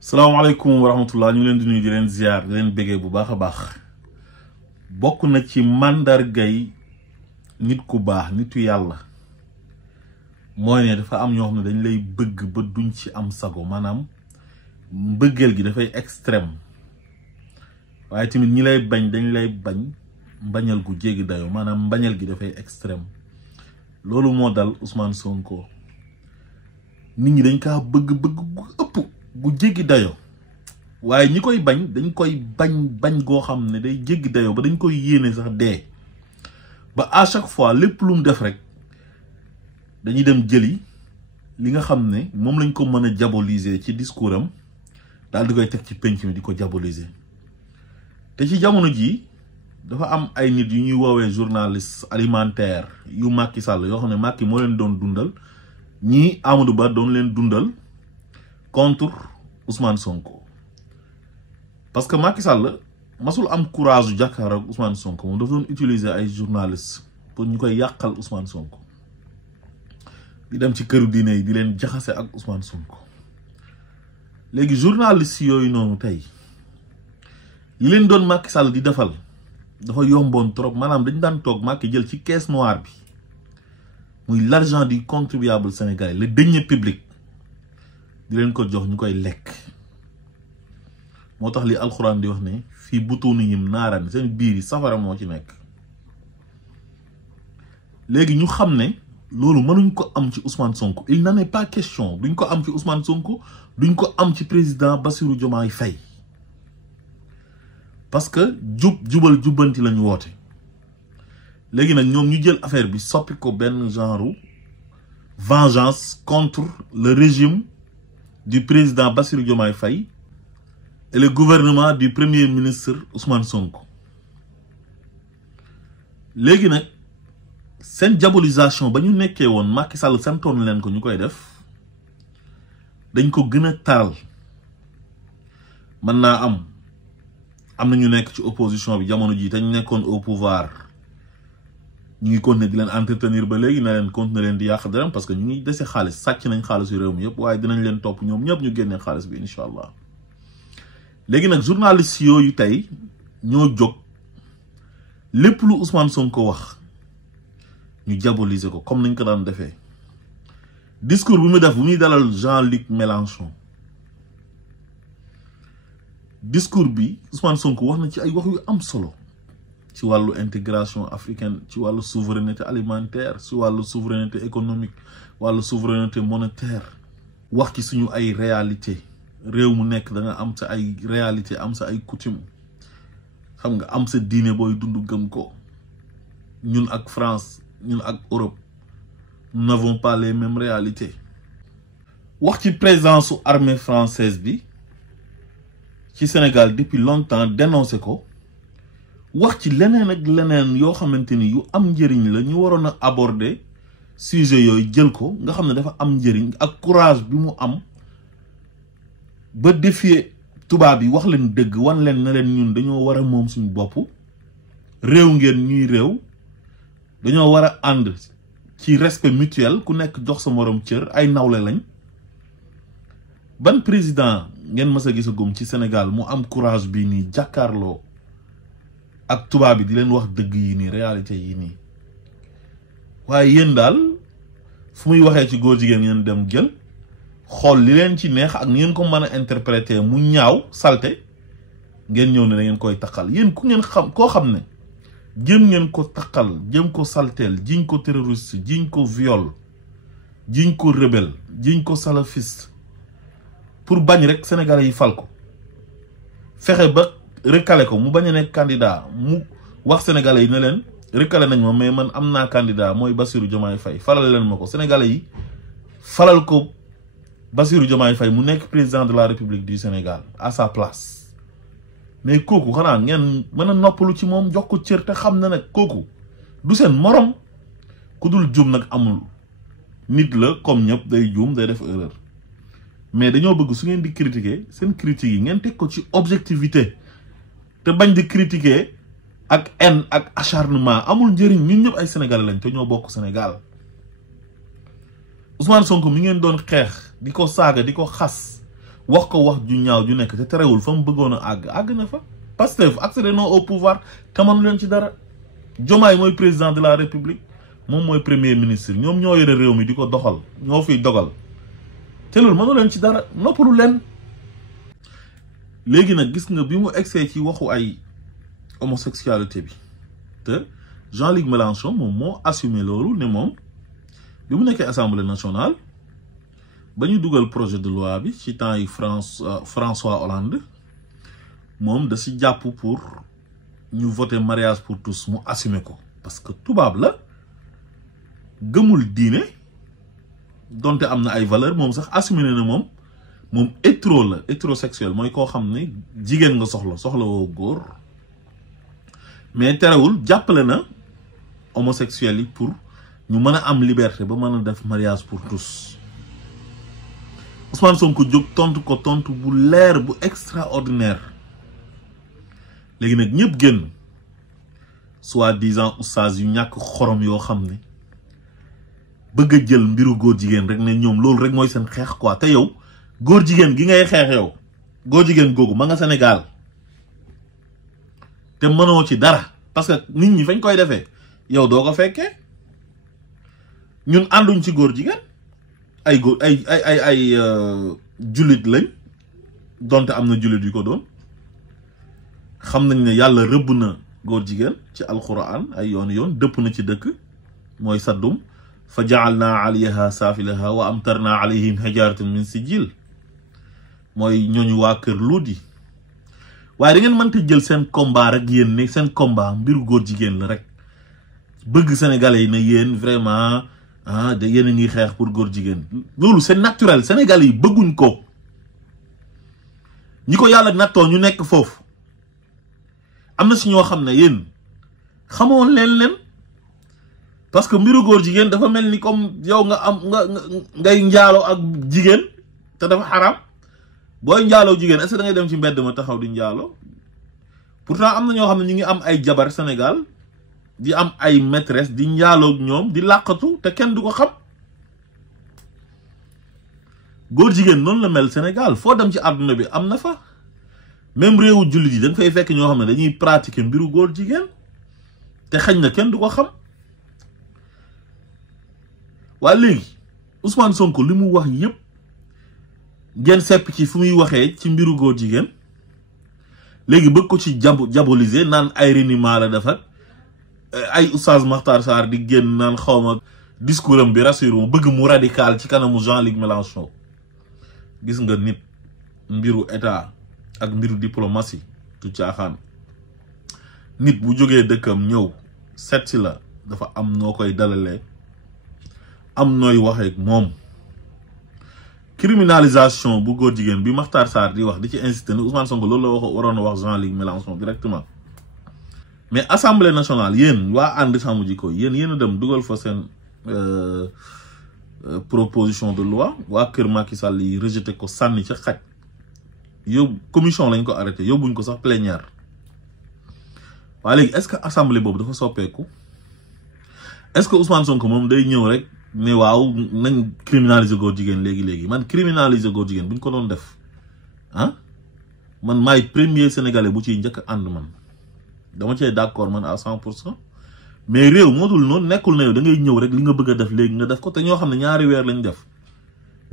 salaamaaleykum wa rahmatullah ñu leen di nuyu di leen ziar di leen béggee bu baax a baax bokk na ci màndargay nit ku baax nitu yàlla mooy ne dafa am ñoo xam ne dañ lay bëgg ba duñ ci am sago maanaam mbëggeel gi dafay extrême waaye tamit ñi lay bañ dañ lay bañ mbañal gu jéggi dayo maanaam mbañal gi dafay extrême loolu moo dal Ousmane Sonko nit ñi dañ kaa bëgg gu ëpp gu jéggi dayo waaye ñi koy bañ dañ koy bañ goo xam ne day jéggi dayo ba dañ koy yéene sax dee ba à chaque fois lépp lu mu def rek dañuy dem jëli li nga xam ne moom lañ ko mën a diaboliser ci discours am daal di koy teg ci penc mi di ko diaboliser te ci jamono ji dafa am ay nit yu ñuy woowee journaliste alimentaire yu Macky Sall yoo xam ne Macky moo leen doon dundal ñii Amadou Ba doon leen dundal contre Ousmane Sonko parce que Macky Sall masul am courage jàkkaar ak Ousmane Sonko moom dafa doon utiliser ay journalistes pour ñu koy yàqal Ousmane Sonko di dem ci këru diine yi di leen jaxase ak Ousmane Sonko léegi journalistes yooyu noonu tey li leen doon Macky Sall di defal dafa yomboon trop maanaam dañ daan toog Macky jël ci caisse noire bi muy l'argent du contribuable sénégalais le denier public di leen ko jox ñu koy lekk moo tax li alxuraan di wax ne fii butunihim naaran seen biir yi safara moo ci nekk léegi ñu xam ne loolu mënuñ ko am ci Ousmane Sonko il n'en est pas question duñ ko am ci Ousmane Sonko duñ ko am ci président Bassirou Diomaye Faye parce que jubal jubbanti lañu woote léegi nag ñoom ñu jël affaire bi soppi ko benn genre vengeance contre le régime du président Bassirou Diomaye Faye et le gouvernement du premier ministre Ousmane Sonko léegi nag seen diabolisation ba ñu nekkee woon Macky Sall santoon leen ko ñu koy def dañ ko gën a taral mën naa am na ñu nekk ci opposition bi jamono ji te ñu nekkoon au pouvoir ñu ngi continuer di leen entretenir ba léegi na leen continuer leen di yàq dërëm parce que ñu ngi dese xaalis sàcc nañ xaalis yu réew mi yëpp waaye dinañ leen topp ñoom ñëpp ñu génnee xaalis bi incha allah léegi nag journaliste yooyu tey ñoo jóg lépp lu Ousmane Sonko wax ñu diaboliser ko comme nañ ko daan defee discours bi mu def bu muy dalal Jean-Luc Mélenchon discours bi Ousmane Sonko wax na ci ay wax yu am solo ci wàllu intégration africaine ci wàllu souveraineté alimentaire ci wàllu souveraineté économique wàllu souveraineté monétaire wax ci suñu ay réalité réew mu nekk da nga am sa ay réalité am sa ay coutume xam nga am sa diine booy dund gëm ko ñun ak France ñun ak Europe nous n'avons pas les mêmes réalités wax ci présence su armée française bi ci Sénégal depuis longtemps dénoncé ko wax ci leneen ak leneen yoo xamante ni yu am njëriñ la ñu waroon a aborder sujet yooyu jël ko nga xam ne dafa am njëriñ ak courage bi mu am ba défier tubaab yi wax leen dëgg wan leen na leen ñun dañoo war a moom suñu bopp réew ngeen ñuy réew dañoo war a ànd ci respect mutuel ku nekk jox sa morom cër ay nawle lañ ban président ngeen mës a gisagum ci Sénégal mu am courage bii nii jàkkaarloo ak tubaab bi di leen wax dëgg yi nii réalité yi nii waaye yéen daal fu muy waxee ci góor jigéen ngeen dem jël xool li leen ci neex ak ngeen ko mën a interpréter mu ñaaw salte ngeen ñëw ne da ngeen koy taqal yéen ku ngeen xam koo xam ne jëm ngeen ko taqal jëm ko salteel jiñ ko terroriste jiñ ko viol jiñ ko rebelle jiñ ko salafiste pour bañ rek sénégalais yi fal ko fexe ba recalé ko mu bañ a nekk candidat mu wax sénégalais yi ne leen recalé nañ ma mais man am naa candidat mooy Bassirou Diomaye Faye falal leen ma ko sénégalais yi falal ko Bassirou Diomaye Faye mu nekk président de la République du Sénégal à sa place mais kooku xanaa ngeen mën a noppalu ci moom jox ko cër te xam na nag kooku du seen morom ku dul juum nag amul nit la comme ñëpp day juum day def erreur mais dañoo bëgg su ngeen di critiquer seen critique yi ngeen teg ko ci objectivité te bañ di critiquer ak haine ak acharnement amul njëriñ ñun ñëpp ay sénégalais lañ te ñoo bokk Sénégal Ousmane Sonko mi ngeen doon xeex di ko saaga di ko xas wax ko wax ju ñaaw ju nekk te terewul fa mu bëggoon a àgg na fa. Pastef accédé non au pouvoir te mënu leen ci dara. Diomaye mooy président de la république moom mooy premier ministre ñoom ñoo yore réew mi di ko doxal ñoo fiy dogal te loolu mënu leen ci dara noppalu leen. léegi nag gis nga bi mu egsee ci waxu ay homosexualité bi te Jean-Luc Mélenchon moom moo assumé loolu ne moom bi mu nekkee assemblée nationale ba ñu dugal projet de loi bi ci temps yi François Hollande moom da si jàpp pour ñu voter mariage pour tous mu assumé ko parce que tubaab la gëmul diine donte am na ay valeur moom sax assumé ne moom hétéro la hétérosexuel mooy koo xam ne jigéen nga soxla woo góor mais terewul jàppale na homosexuels yi pour ñu mën a am liberté ba mën a def mariage pour tous. Ousmane Sonko jóg tontu ko tontu bu leer bu extraordinaire léegi nag ñëpp génn soi-disant oustaz yu ñàkk xorom yoo xam ne bëgg a jël mbiru góor jigéen rek ne ñoom loolu rek mooy seen xeex quoi te yow góor jigéen gi ngay xeex yow góor jigéen googu ma nga Sénégal te mënoo ci dara parce que nit ñi fañ koy defee yow doo ko fekkee ñun ànduñ ci góor jigéen ay góor ay jullit lañ donte am na jullit yu ko doon xam nañ ne yàlla rëbb na góor jigéen ci alquran ay yoon dëpp na ci dëkk mooy saddum fa ja'alna aliyaha saafilaha wa amtarna alayhim hijaratan min sijil mooy ñooñu waa kër Luudi waaye da ngeen mënta jël seen combat rek yéen ne seen combat mbiru góor jigéen la rek bëgg sénégalais yi ne yéen vraiment da yéen a ngi xeex pour góor jigéen loolu c'est naturel sénégalais yi bëgguñ ko ñi ko yàlla nattoo ñu nekk foofu am na si ñoo xam ne yéen xamoo leen parce que mbiru góor jigéen dafa mel ni comme yow ngay njaaloo ak jigéen te dafa xaraam booy njaaloo jigéen est-ce que da ngay dem ci mbedd ma taxaw di njaaloo pourtant am na ñoo xam ne ñu ngi am ay jabar Sénégal di am ay maîtresse di njaaloo ak ñoom di làqatu te kenn du ko xam góor jigéen noonu la mel Sénégal foo dem ci àdduna bi am na fa même réewu jullit yi da nga fay fekk ñoo xam ne dañuy pratiquer mbiru góor jigéen te xañ na kenn du ko xam waa léegi Ousmane Sonko li mu wax yépp ngeen sepp ci fu muy waxee ci mbiru góor jigéen léegi bëgg ko ci diaboliser naan ay reniement la dafa ay oustaz Makhtar Sarr di génn naan xawma discours am bi rassuré bëgg mu radical ci kanamu Jean-Luc Mélenchon gis nga nit mbiru état ak mbiru diplomatie tu caaxaan nit bu jógee dëkkam ñëw seet si la dafa am noo koy dalalee am nooy waxee moom criminalisation bu góor jigéen bi Makhtar Sarr di wax di ci insister ne Ousmane Sonko loolu la waroon a wax Jean-Luc Mélenchon directement mais assemblée nationale yéen waa ànd sàmm jikko yéen a dem dugal fa seen proposition de loi waa kër Macky Sall yi rejeté ko sànni ca xaj yóbbu commission lañ ko arrêté yóbbuñ ko sax plénière waa léegi est-ce que assemblée boobu dafa soppeeku est-ce que Ousmane Sonko moom day ñëw rek ne waaw nañ criminaliser góor jigéen léegi man criminaliser góor jigéen bu ñu ko doon def man maay premier sénégalais bu ciy njëkk ànd man dama cee d'accord man à 100% mais réew moo dul noonu nekkul na yow da ngay ñëw rek li nga bëgg a def léegi nga def ko te ñoo xam ne ñaari weer lañ def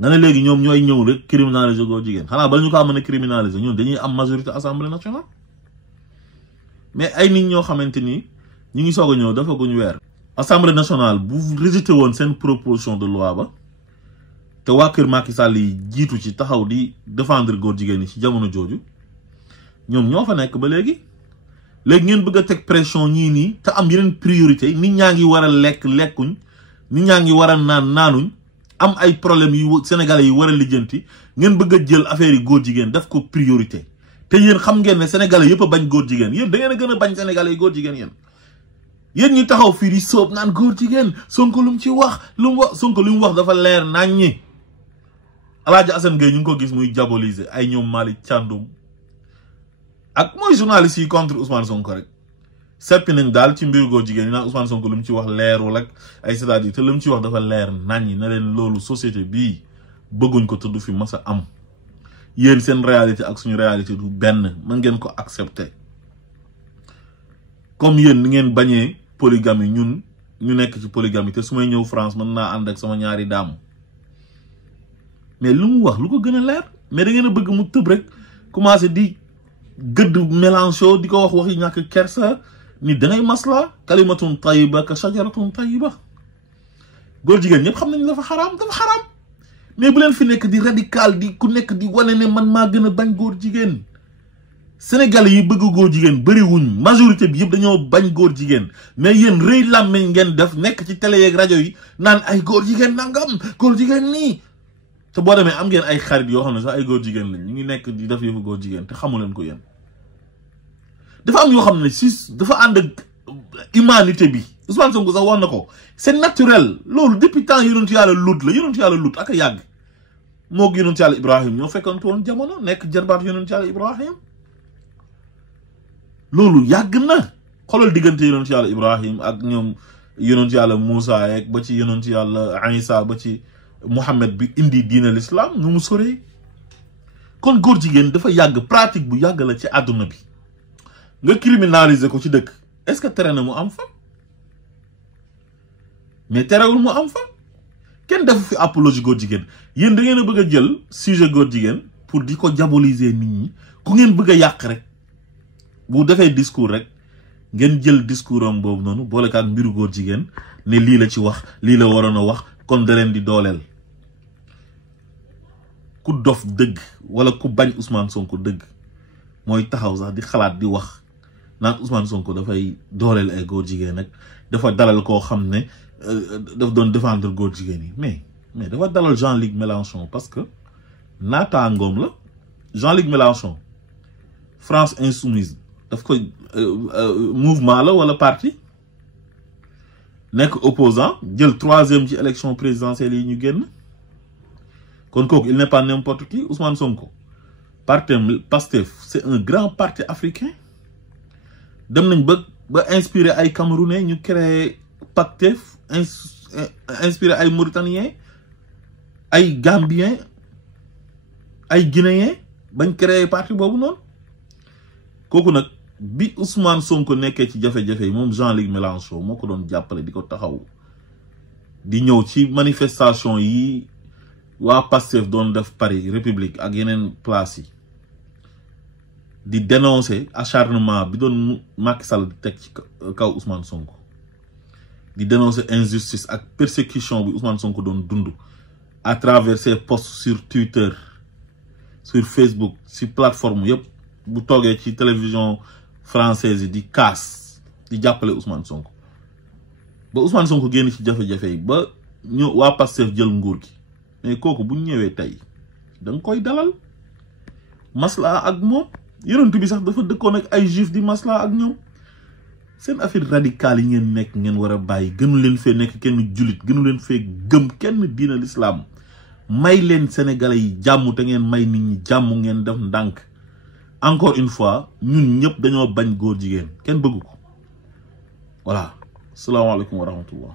nga ne léegi ñoom ñooy ñëw rek criminaliser góor jigéen xanaa bala ñu ko mën a criminaliser ñoom dañuy am majorité assemblée nationale mais ay nit ñoo xamante ni ñu ngi soog a ñëw dafa guñ weer. assemblée nationale bu rejeté woon seen proposition de loi ba te waa kër Macky Sall yi jiitu ci taxaw di défendre góor jigéen yi ci jamono jooju ñoom ñoo fa nekk ba léegi ngeen bëgg a teg pression ñii nii te am yeneen priorité nit ñaa ngi war a lekkuñ nit ñaa ngi war a naanuñ am ay problème yu sénégalais yi war a lijjanti ngeen bëgg a jël affaire yi góor jigéen def ko priorité te yéen xam ngeen ne sénégalais yëpp a bañ góor jigéen yéen da ngeen a gën a bañ sénégalais yi góor jigéen yéen ñu taxaw fii di soob naan góor jigéen Sonko lu mu ci wax Sonko lu mu wax dafa leer nañ ñi Alaaji Assane Gueye ñu ngi ko gis muy diaboliser ay ñoom Malick Thiandoum ak mooy journaliste yi contre Ousmane Sonko rek seppi nañ daal ci mbiru góor jigéen yi naan Ousmane Sonko lu mu ci wax leerul ak ay c'est-à-dire te lu mu ci wax dafa leer nañ ñi na leen loolu société bii bëgguñ ko tudd fi mas a am yéen seen réalité ak suñu réalité du benn mën ngeen ko accepter comme yéen ni ngeen bañee polygamie ñun ñu nekk ci polygamie te su may ñëw France mën naa ànd ak sama ñaari daam mais lu mu wax lu ko gën a leer mais da ngeen a bëgg mu tëb rek commencé di gëdd Mélenchon di ko wax waxi ñàkk kersa ni dangay masla kalimatun tayyiba ka shajaratun tayyiba góor jigéen ñëpp xam nañ dafa xaraam mais bu leen fi nekk di radical di ku nekk di wane ne man maa gën a bañ góor jigéen Sénégalais yi bëgg góor jigéen bëri wuñ majorité bi yëpp dañoo bañ góor jigéen mais yéen rëy làmmeñ ngeen def nekk ci télé yeeg rajo yi naan ay góor jigéen nangam góor jigéen nii te boo demee am ngeen ay xarit yoo xam ne sax ay góor jigéen lañ ñu ngi nekk di def yëfu góor jigéen te xamu leen ko yéen dafa am yoo xam ne si dafa ànd ak humanité bi Ousmane Sonko sax wax na ko c'est naturel loolu depuis temps yonentu yàlla Lut la yonentu yàlla Lut ak a yàgg moog yonentu yàlla Ibrahim ñoo fekkoon woon jamono nekk jarbaat yonentu yàlla Ibrahim loolu yàgg na xoolal diggante yonentu yàlla Ibrahim ak ñoom yonentu yàlla Moussa yeeg ba ci yonentu yàlla Isa ba ci Mohammed bi indi diine l'islam nu mu soree kon góor jigéen dafa yàgg pratique bu yàgg la ci àdduna bi nga criminaliser ko ci dëkk est-ce que tere na mu am fa mais terewul mu am fa kenn defu fi apologie góor jigéen yéen da ngeen a bëgg a jël sujet góor jigéen pour di ko diaboliser nit ñi ku ngeen bëgg a yàq rek bu defee discours rek ngeen jël discours am boobu noonu boolekaat mbiru góor jigéen ne lii la ci wax lii la waroon a wax kon da leen di dooleel ku dof dëgg wala ku bañ Ousmane Sonko dëgg mooy taxaw sax di xalaat di wax naan Ousmane Sonko dafay dooleel ay góor jigéen nag dafa dalal koo xam ne daf doon défendre góor jigéen yi mais dafa dalal Jean-Luc Mélenchon parce que naataangoom la Jean-Luc Mélenchon France Insoumise daf ko mouvement la wala parti nekk opposant jël 3e ci élection présidentielle yi ñu génn kon kooku il n'est pas n'importe qui Ousmane Sonko partem Pastef c'est un grand parti africain dem nañ ba inspiré ay Camerounais ñu créé Pastef inspiré ay Mauritaniens ay Gambiens ay Guinéens bañ créé parti boobu noonu kooku nag bi Ousmane Sonko nekkee ci jafe-jafe yi moom Jean-Luc Mélenchon moo ko doon jàppale di ko taxaw di ñëw ci manifestation yi waa Pastef doon def Paris République ak yeneen place yi di dénoncer acharnement bi doon Macky Sall di teg ci kaw Ousmane Sonko di dénoncer injustice ak persécution bi Ousmane Sonko doon dund à travers ses posts sur Twitter sur Facebook ci plateforme yëpp bu toogee ci télévision française yi di kaas di jàppale Ousmane Sonko ba Ousmane Sonko génn ci jafe-jafe yi ba ñëw waa Pastef jël nguur gi mais kooku bu ñëwee tey da nga koy dalal masla ak moom yonent bi sax dafa dëkkoon ak ay juif di masla ak ñoom seen affaire radicale yi ngeen nekk ngeen war a bàyyi gënu leen fee nekk kenn jullit gënu leen fee gëm kenn diina l'islam may leen sénégalais yi jàmm te ngeen may nit ñi jàmm ngeen def ndànk encore une fois ñun ñëpp dañoo bañ góor jigéen kenn bëggu ko voilà salaamaaleykum wa rahmatullah